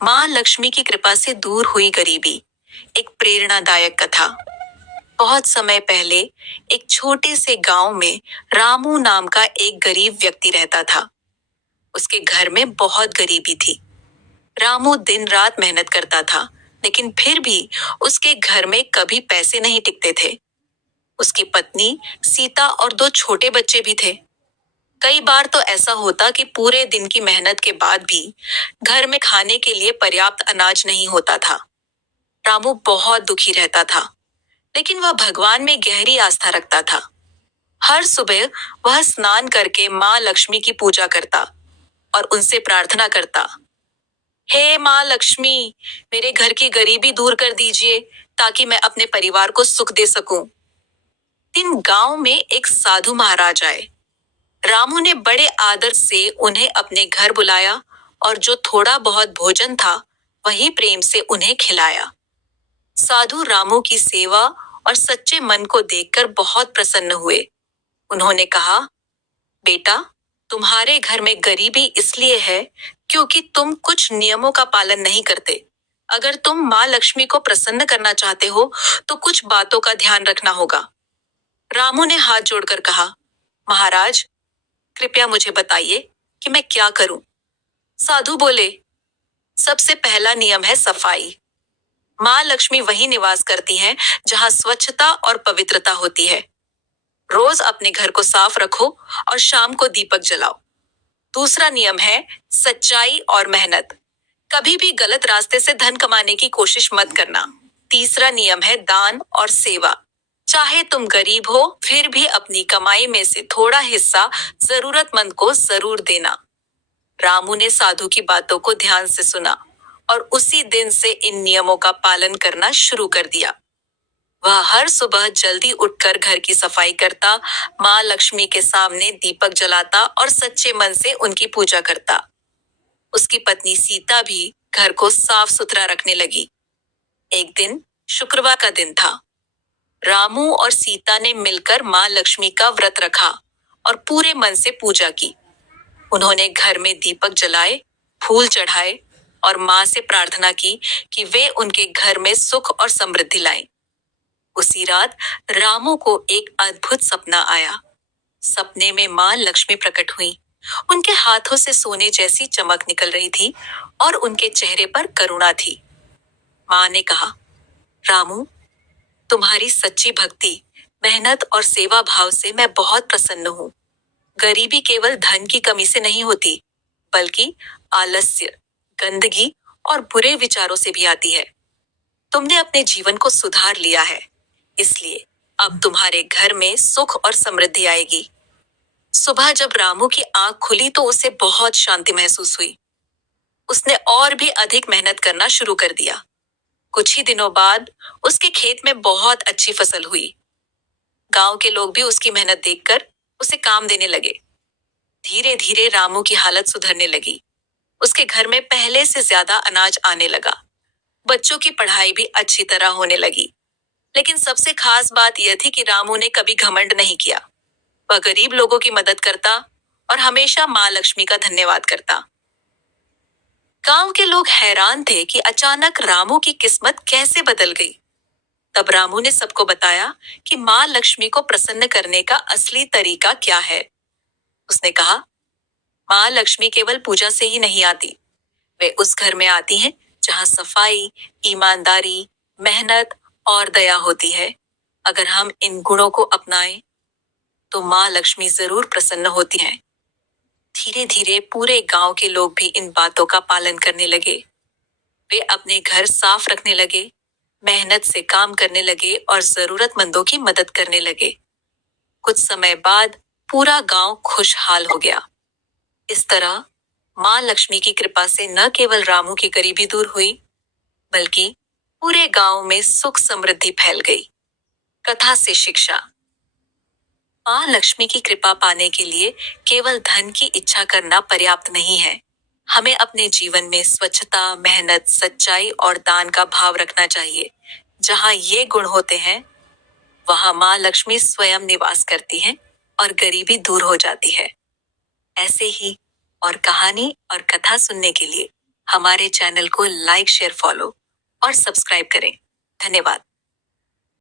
माँ लक्ष्मी की कृपा से दूर हुई गरीबी। एक प्रेरणादायक कथा। बहुत समय पहले एक छोटे से गांव में रामू नाम का एक गरीब व्यक्ति रहता था। उसके घर में बहुत गरीबी थी। रामू दिन रात मेहनत करता था, लेकिन फिर भी उसके घर में कभी पैसे नहीं टिकते थे। उसकी पत्नी सीता और दो छोटे बच्चे भी थे। कई बार तो ऐसा होता कि पूरे दिन की मेहनत के बाद भी घर में खाने के लिए पर्याप्त अनाज नहीं होता था। रामू बहुत दुखी रहता था, लेकिन वह भगवान में गहरी आस्था रखता था। हर सुबह वह स्नान करके माँ लक्ष्मी की पूजा करता और उनसे प्रार्थना करता, हे माँ लक्ष्मी, मेरे घर की गरीबी दूर कर दीजिए ताकि मैं अपने परिवार को सुख दे सकूं। दिन गांव में एक साधु महाराज आए। रामू ने बड़े आदर से उन्हें अपने घर बुलाया और जो थोड़ा बहुत भोजन था वही प्रेम से उन्हें खिलाया। साधु रामू की सेवा और सच्चे मन को देखकर बहुत प्रसन्न हुए। उन्होंने कहा, बेटा, तुम्हारे घर में गरीबी इसलिए है क्योंकि तुम कुछ नियमों का पालन नहीं करते। अगर तुम माँ लक्ष्मी को प्रसन्न करना चाहते हो तो कुछ बातों का ध्यान रखना होगा। रामू ने हाथ जोड़कर कहा, महाराज, कृपया मुझे बताइए कि मैं क्या करूं। साधु बोले, सबसे पहला नियम है सफाई। माँ लक्ष्मी वही निवास करती हैं जहां स्वच्छता और पवित्रता होती है। रोज अपने घर को साफ रखो और शाम को दीपक जलाओ। दूसरा नियम है सच्चाई और मेहनत। कभी भी गलत रास्ते से धन कमाने की कोशिश मत करना। तीसरा नियम है दान और सेवा। चाहे तुम गरीब हो, फिर भी अपनी कमाई में से थोड़ा हिस्सा जरूरतमंद को जरूर देना। रामू ने साधु की बातों को ध्यान से सुना और उसी दिन से इन नियमों का पालन करना शुरू कर दिया। वह हर सुबह जल्दी उठकर घर की सफाई करता, माँ लक्ष्मी के सामने दीपक जलाता और सच्चे मन से उनकी पूजा करता। उसकी पत्नी सीता भी घर को साफ सुथरा रखने लगी। एक दिन शुक्रवार का दिन था। रामू और सीता ने मिलकर माँ लक्ष्मी का व्रत रखा और पूरे मन से पूजा की। उन्होंने घर में दीपक जलाए, फूल चढ़ाए और माँ से प्रार्थना की कि वे उनके घर में सुख और समृद्धि लाएं। उसी रात रामू को एक अद्भुत सपना आया। सपने में माँ लक्ष्मी प्रकट हुई। उनके हाथों से सोने जैसी चमक निकल रही थी और उनके चेहरे पर करुणा थी। माँ ने कहा, रामू, तुम्हारी सच्ची भक्ति, मेहनत और सेवा भाव से मैं बहुत प्रसन्न हूँ। गरीबी केवल धन की कमी से नहीं होती, बल्कि आलस्य, गंदगी और बुरे विचारों से भी आती है। तुमने अपने जीवन को सुधार लिया है, इसलिए अब तुम्हारे घर में सुख और समृद्धि आएगी। सुबह जब रामू की आंख खुली तो उसे बहुत शांति महसूस हुई। उसने और भी अधिक मेहनत करना शुरू कर दिया। कुछ ही दिनों बाद उसके खेत में बहुत अच्छी फसल हुई। गांव के लोग भी उसकी मेहनत देखकर उसे काम देने लगे। धीरे धीरे रामू की हालत सुधरने लगी। उसके घर में पहले से ज्यादा अनाज आने लगा। बच्चों की पढ़ाई भी अच्छी तरह होने लगी। लेकिन सबसे खास बात यह थी कि रामू ने कभी घमंड नहीं किया। वह गरीब लोगों की मदद करता और हमेशा माँ लक्ष्मी का धन्यवाद करता। गांव के लोग हैरान थे कि अचानक रामू की किस्मत कैसे बदल गई। तब रामू ने सबको बताया कि माँ लक्ष्मी को प्रसन्न करने का असली तरीका क्या है। उसने कहा, माँ लक्ष्मी केवल पूजा से ही नहीं आती। वे उस घर में आती हैं जहाँ सफाई, ईमानदारी, मेहनत और दया होती है। अगर हम इन गुणों को अपनाएं, तो माँ लक्ष्मी जरूर प्रसन्न होती हैं। धीरे धीरे पूरे गांव के लोग भी इन बातों का पालन करने लगे। वे अपने घर साफ रखने लगे, मेहनत से काम करने लगे और जरूरतमंदों की मदद करने लगे। कुछ समय बाद पूरा गांव खुशहाल हो गया। इस तरह माँ लक्ष्मी की कृपा से न केवल रामू की गरीबी दूर हुई, बल्कि पूरे गांव में सुख समृद्धि फैल गई। कथा से शिक्षा। माँ लक्ष्मी की कृपा पाने के लिए केवल धन की इच्छा करना पर्याप्त नहीं है। हमें अपने जीवन में स्वच्छता, मेहनत, सच्चाई और दान का भाव रखना चाहिए। जहाँ ये गुण होते हैं, वहाँ माँ लक्ष्मी स्वयं निवास करती हैं और गरीबी दूर हो जाती है। ऐसे ही और कहानी और कथा सुनने के लिए हमारे चैनल को लाइक शेयर फॉलो और सब्सक्राइब करें। धन्यवाद।